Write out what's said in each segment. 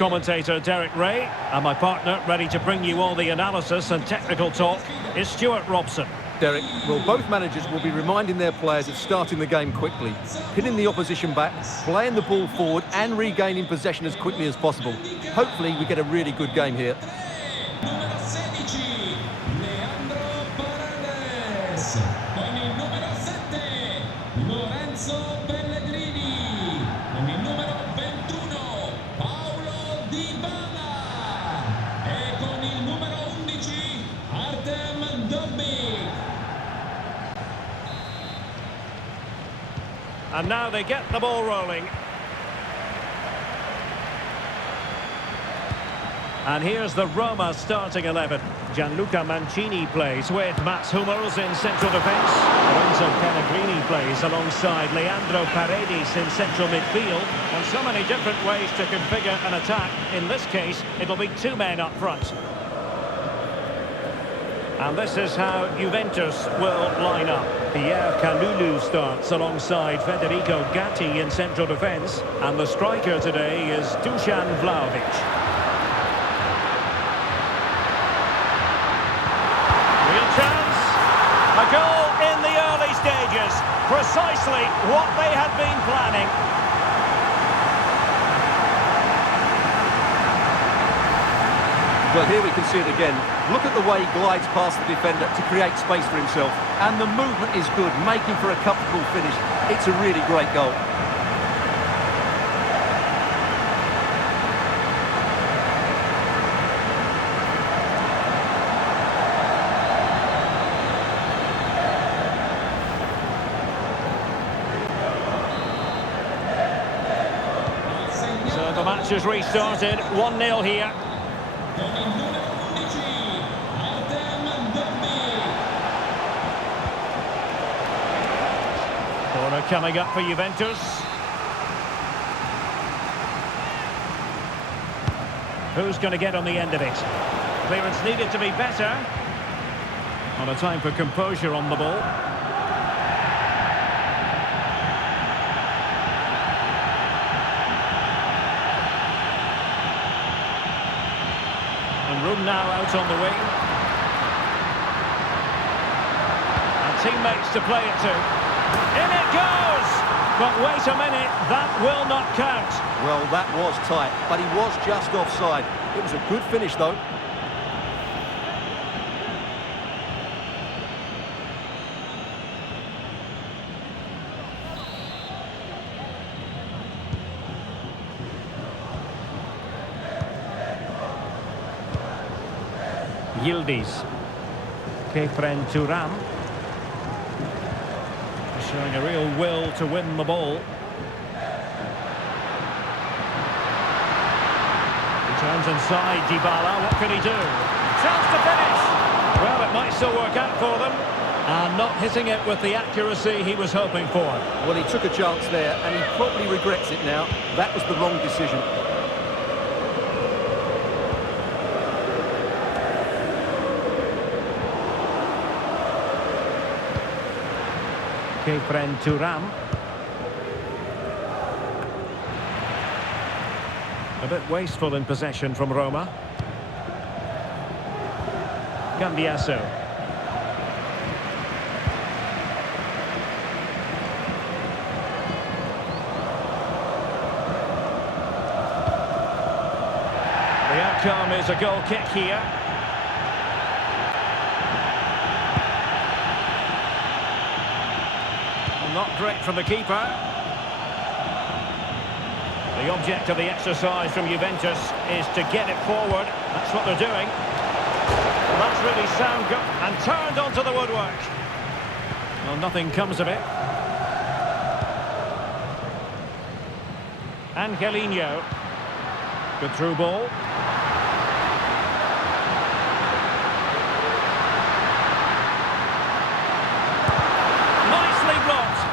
commentator Derek Ray, and my partner, ready to bring you all the analysis and technical talk, is Stuart Robson. Derek, well, both managers will be reminding their players of starting the game quickly, pinning the opposition back, playing the ball forward and regaining possession as quickly as possible. Hopefully we get a really good game here. And now they get the ball rolling. And here's the Roma starting 11. Gianluca Mancini plays with Mats Hummels in central defence. Lorenzo Pellegrini plays alongside Leandro Paredes in central midfield. And so many different ways to configure an attack. In this case, it'll be two men up front. And this is how Juventus will line up. Pierre Kalulu starts alongside Federico Gatti in central defence. And the striker today is Dusan Vlahovic. Real chance. A goal in the early stages. Precisely what they had been planning. Well, here we can see it again. Look at the way he glides past the defender to create space for himself. And the movement is good, making for a comfortable finish. It's a really great goal. So the match has restarted. 1-0 here. Corner coming up for Juventus. Who's going to get on the end of it? Clearance needed to be better. On a time for composure on the ball. And room now out on the wing. And teammates to play it to. In it goes! But wait a minute, that will not count. Well, that was tight, but he was just offside. It was a good finish, though. Yildiz. Kefren Turam. Showing a real will to win the ball. He turns inside, Dybala, what can he do? Chance to finish! Well, it might still work out for them. And not hitting it with the accuracy he was hoping for. Well, he took a chance there, and he probably regrets it now. That was the wrong decision. Kefren Turam. A bit wasteful in possession from Roma. Cambiasso. The outcome is a goal kick here. Not great from the keeper. The object of the exercise from Juventus is to get it forward. That's what they're doing. Well, that's really sound and turned onto the woodwork. Well, nothing comes of it. Angelino. Good through ball. Nicely blocked.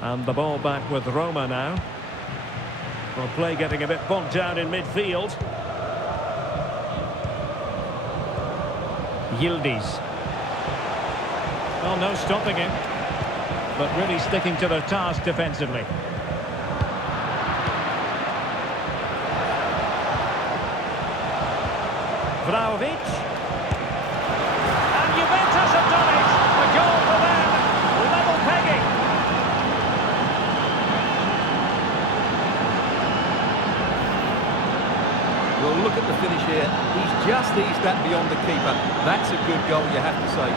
And the ball back with Roma now. Well, play getting a bit bogged down in midfield. Yildiz. Oh, no stopping him. but really sticking to their task defensively. Vlahovic. And Juventus have done it. A goal for them. Level pegging. Well, look at the finish here. He's just eased that beyond the keeper. That's a good goal, you have to say.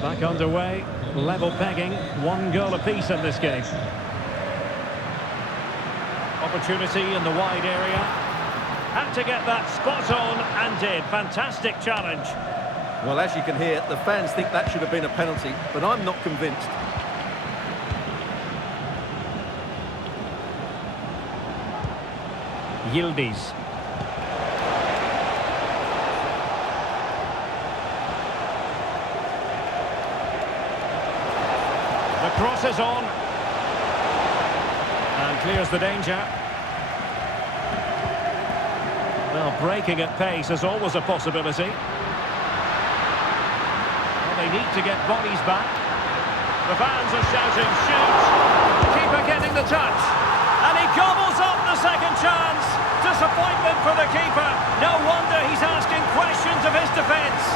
Back underway, level pegging, 1 goal apiece in this game. Opportunity in the wide area. Had to get that spot on and did. Fantastic challenge. Well, as you can hear, the fans think that should have been a penalty, but I'm not convinced. Yildiz. The cross is on. And clears the danger. Well, breaking at pace is always a possibility. Well, they need to get bodies back. The fans are shouting, shoot! Keeper getting the touch. And he gobbles up the second chance. Disappointment for the keeper. No wonder he's asking questions of his defence.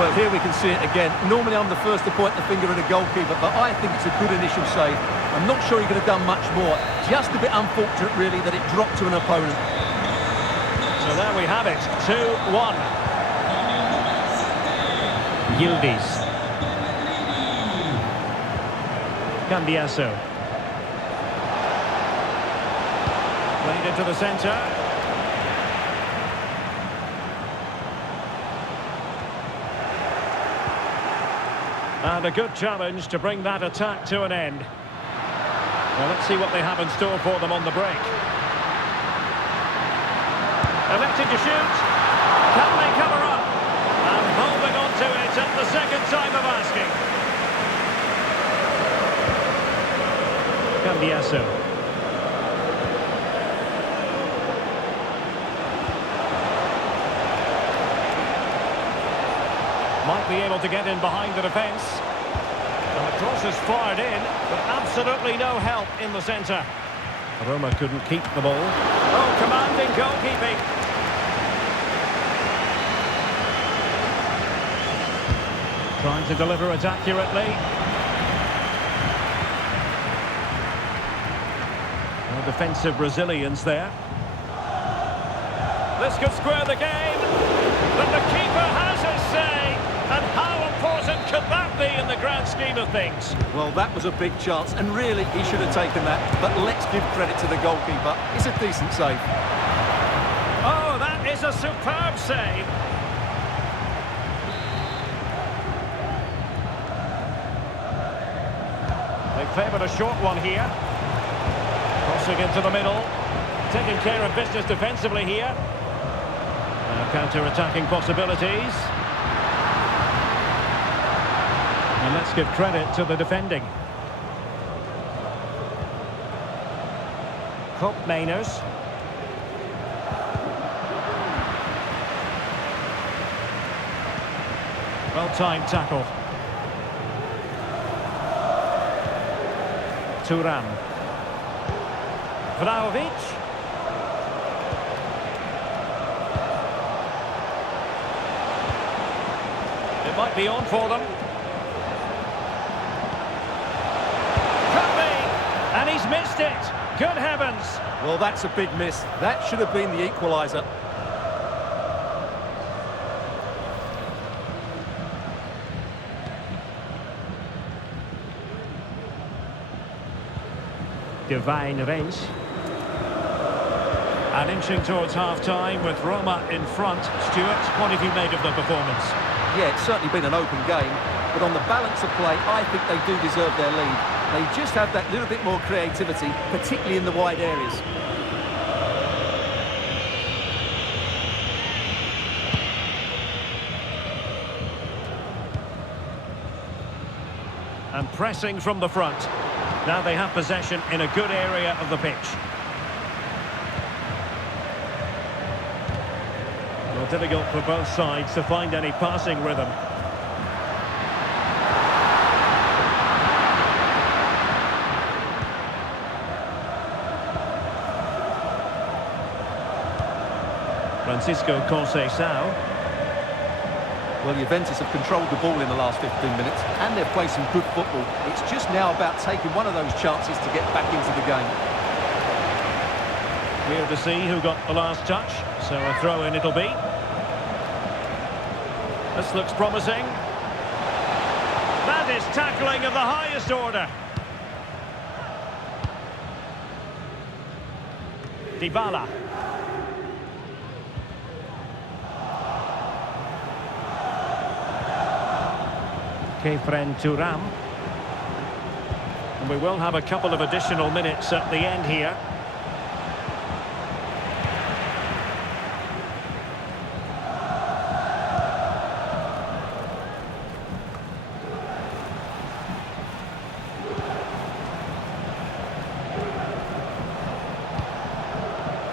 Well, here we can see it again. Normally I'm the first to point the finger at a goalkeeper, but I think it's a good initial save. I'm not sure he could have done much more. Just a bit unfortunate, really, that it dropped to an opponent. So there we have it, 2-1. Yildiz. Cambiaso. Played into the centre. And a good challenge to bring that attack to an end. Well, let's see what they have in store for them on the break. Elected to shoot. Can they cover up? And holding on to it at the second time of asking. Cambiaso. Might be able to get in behind the defence. And the cross is fired in, but absolutely no help in the centre. Roma couldn't keep the ball. Oh, commanding goalkeeping. Trying to deliver it accurately. No defensive resilience there. This could square the game, but the keeper has his say. And how important could that be in the grand scheme of things? Well, that was a big chance, and really, he should have taken that. But let's give credit to the goalkeeper. It's a decent save. Oh, that is a superb save. They favoured a short one here. Crossing into the middle. Taking care of business defensively here. Now counter-attacking possibilities. And let's give credit to the defending. Koopmeiners. Well-timed tackle. Thuram. Vlahovic. It might be on for them. And he's missed it. Good heavens. Well, that's a big miss. That should have been the equaliser. Divine range. And inching towards half-time with Roma in front. Stuart, what have you made of the performance? Yeah, it's certainly been an open game, but on the balance of play, I think they do deserve their lead. They just have that little bit more creativity, particularly in the wide areas. And pressing from the front. Now they have possession in a good area of the pitch. Well, difficult for both sides to find any passing rhythm. Francisco Conceição. Well, Juventus have controlled the ball in the last 15 minutes and they've played some good football. It's just now about taking one of those chances to get back into the game. Here to see who got the last touch, so a throw-in it'll be. This looks promising. That is tackling of the highest order. Dybala. Kefren Turam. And we will have a couple of additional minutes at the end here.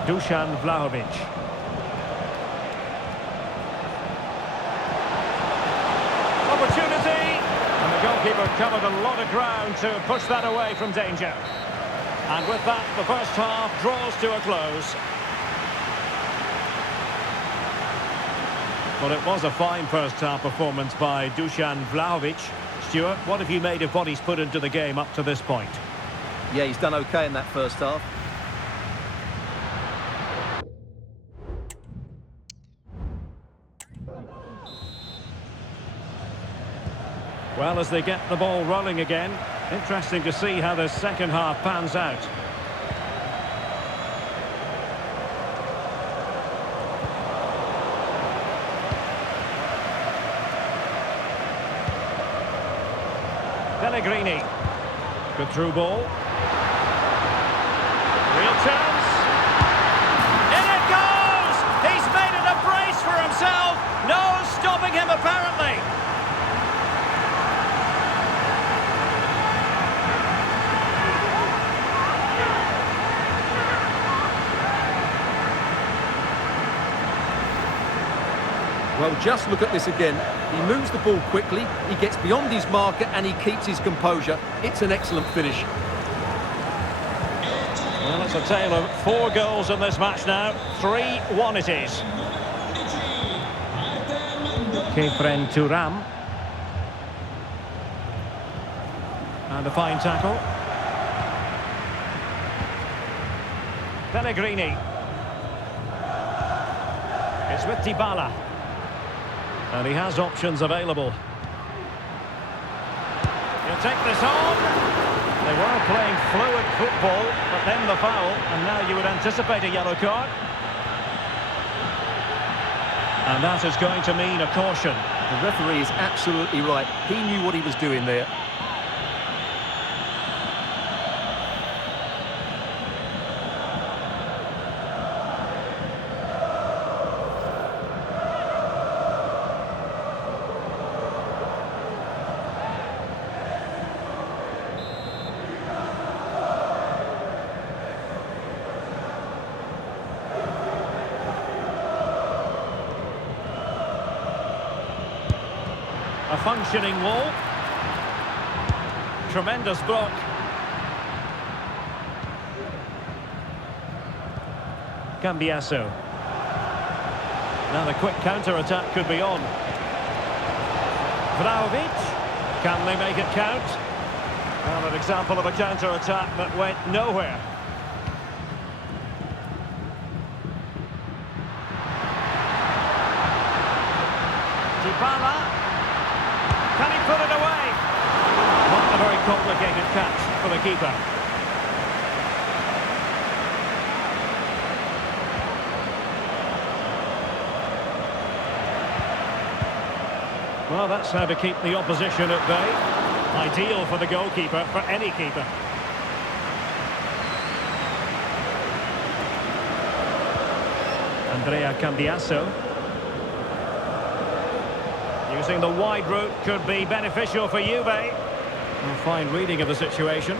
Dusan Vlahovic. Opportunity! And the goalkeeper covered a lot of ground to push that away from danger. And with that, the first half draws to a close. Well, it was a fine first half performance by Dusan Vlahovic. Stuart, what have you made of what he's put into the game up to this point? Yeah, he's done okay in that first half. Well, as they get the ball rolling again, interesting to see how the second half pans out. Pellegrini. Good through ball. Real chance. In it goes! He's made it a brace for himself. No stopping him apparently. Well, just look at this again. He moves the ball quickly, he gets beyond his marker and he keeps his composure. It's an excellent finish. Well, it's a tale of 4 goals in this match now. 3-1 it is. Kefren Turam. And a fine tackle. Pellegrini. It's with Dybala. And he has options available. He'll take this on. They were playing fluid football, but then the foul, and now you would anticipate a yellow card. And that is going to mean a caution. The referee is absolutely right. He knew what he was doing there. A functioning wall. Tremendous block. Cambiasso. Now the quick counter-attack could be on. Vlahovic. Can they make it count? Well, an example of a counter-attack that went nowhere. Dybala. Can he put it away? Not a very complicated catch for the keeper. Well, that's how to keep the opposition at bay. Ideal for the goalkeeper, for any keeper. Andrea Cambiasso. Using the wide route could be beneficial for Juve. A fine reading of the situation.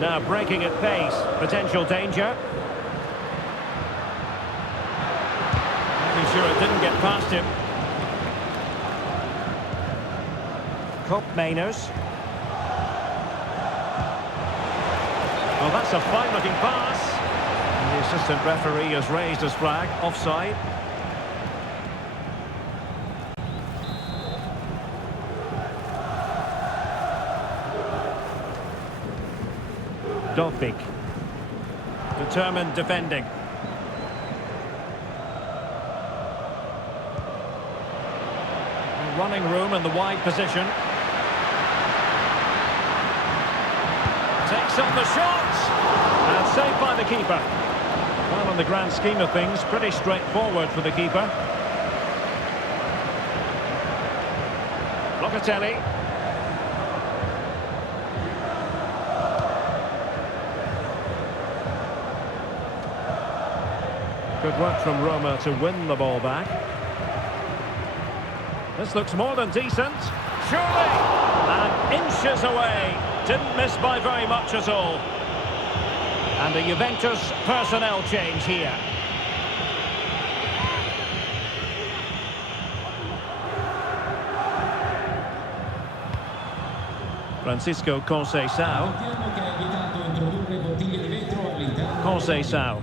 Now breaking at pace, potential danger. Making sure it didn't get past him. Kopp Mainers. Well, that's a fine-looking pass. And the assistant referee has raised his flag, offside. Dovbyk. Determined defending. Running room in the wide position. Takes on the shot. And saved by the keeper. Well, in the grand scheme of things, pretty straightforward for the keeper. Locatelli. Good work from Roma to win the ball back. This looks more than decent. Surely! And inches away. Didn't miss by very much at all. And a Juventus personnel change here. Francisco Conceição. Conceição.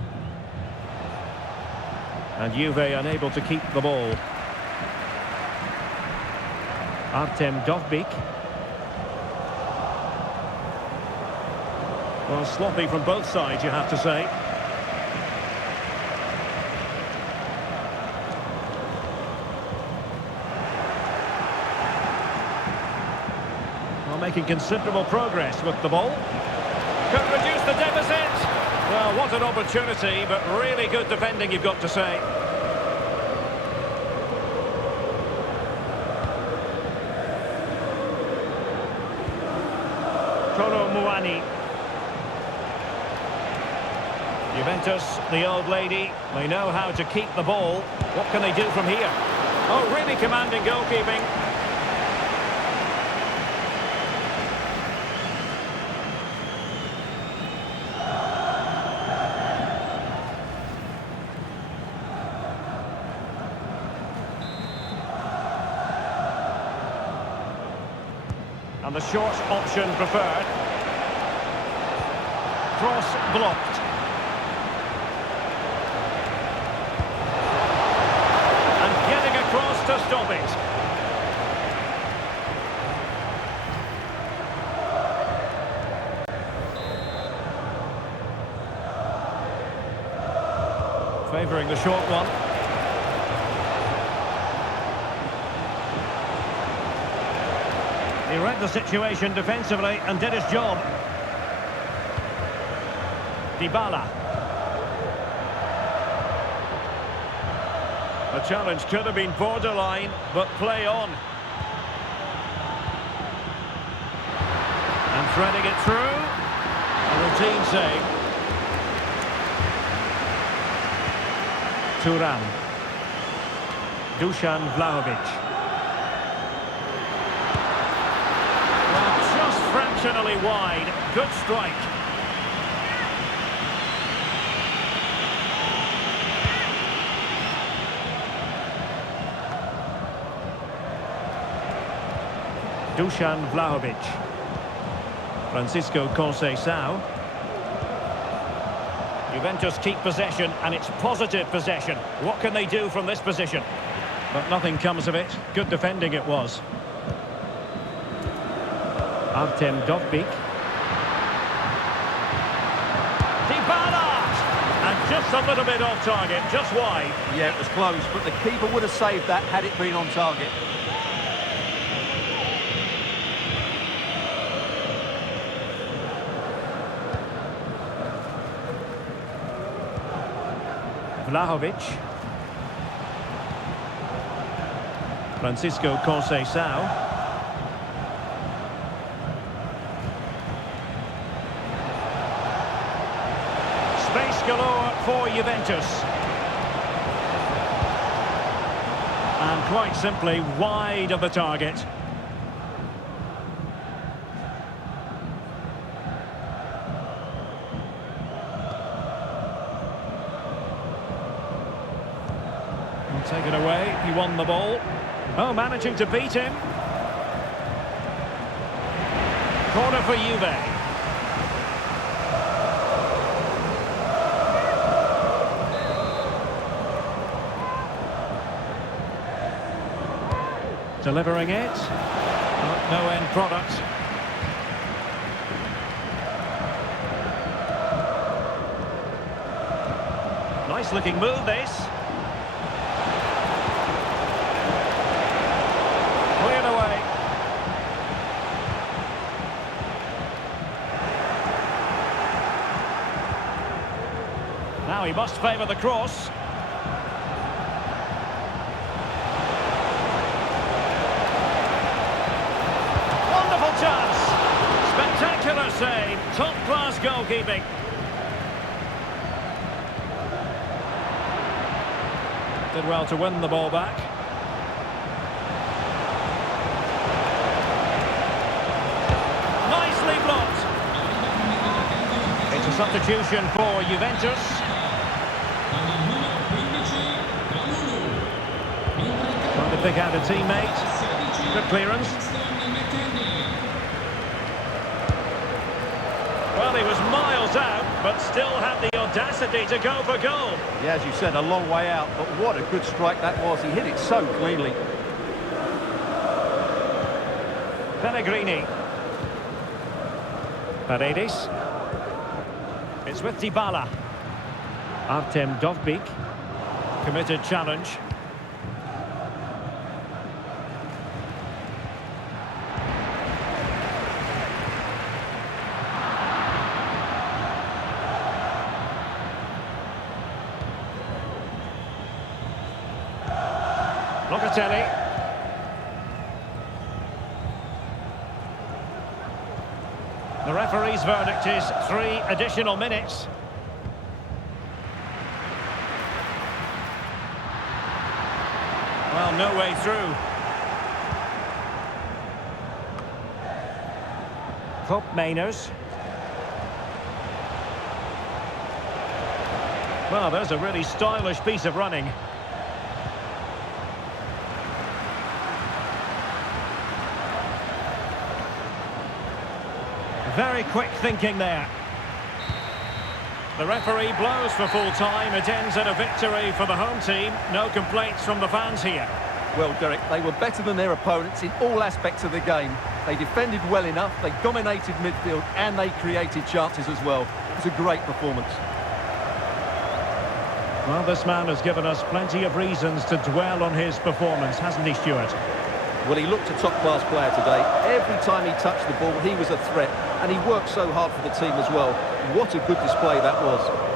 And Juve unable to keep the ball. Artem Dovbyk. Well, sloppy from both sides, you have to say. Well, making considerable progress with the ball. Could reduce the deficit. Well, what an opportunity, but really good defending, you've got to say. Kolo Muani. Juventus, the old lady, they know how to keep the ball. What can they do from here? Oh, really commanding goalkeeping. And the short option preferred. Cross blocked. And getting across to stop it. Favouring the short one. He read the situation defensively and did his job. Dybala. The challenge could have been borderline, but play on. And threading it through. A routine save. Thuram. Dusan Vlahovic. Fractionally wide, good strike. Dusan Vlahovic. Francisco Conceição. Juventus keep possession, and it's positive possession. What can they do from this position? But nothing comes of it. Good defending it was. Artem Dovbyk. Dybala! And just a little bit off target, just wide. Yeah, it was close, but the keeper would have saved that had it been on target. Vlahovic. Francisco Conceição. Space galore for Juventus. And quite simply wide of the target. He'll take it away. He won the ball. Oh, managing to beat him. Corner for Juve. Delivering it. No end product. Nice looking move, this. Cleared away. Now he must favour the cross. Chance. Spectacular save. Top-class goalkeeping. Did well to win the ball back. Nicely blocked. It's a substitution for Juventus. Trying to pick out a teammate. Good clearance. Well, he was miles out, but still had the audacity to go for goal. Yeah, as you said, a long way out, but what a good strike that was. He hit it so cleanly. Pellegrini. Paredes. It's with Dybala. Artem Dovbyk. Committed challenge. Locatelli. The referee's verdict is 3 additional minutes. Well, no way through. Kopp Mainers. Well, there's a really stylish piece of running. Very quick thinking there. The referee blows for full time. It ends in a victory for the home team. No complaints from the fans here. Well, Derek, they were better than their opponents in all aspects of the game. They defended well enough, they dominated midfield, and they created chances as well. It was a great performance. Well, this man has given us plenty of reasons to dwell on his performance, hasn't he, Stuart? Well, he looked a top-class player today. Every time he touched the ball, he was a threat, and he worked so hard for the team as well. What a good display that was.